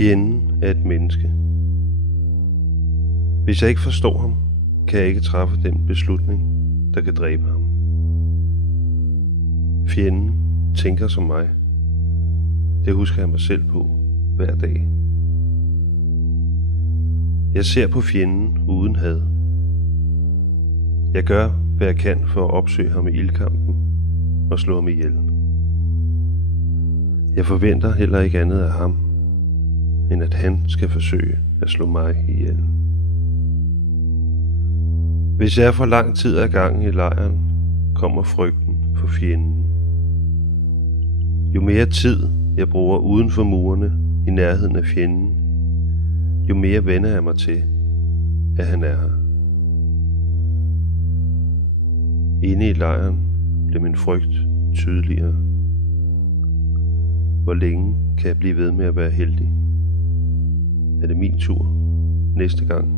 Fjenden er et menneske. Hvis jeg ikke forstår ham, kan jeg ikke træffe den beslutning, der kan dræbe ham. Fjenden tænker som mig. Det husker jeg mig selv på hver dag. Jeg ser på fjenden uden had. Jeg gør, hvad jeg kan for at opsøge ham i ildkampen og slå ham ihjel. Jeg forventer heller ikke andet af ham, end at han skal forsøge at slå mig ihjel. Hvis jeg er for lang tid ad gangen i lejren, kommer frygten for fjenden. Jo mere tid jeg bruger uden for murene i nærheden af fjenden, jo mere vender jeg mig til, at han er her. Inde i lejren bliver min frygt tydeligere. Hvor længe kan jeg blive ved med at være heldig? Er det min tur næste gang?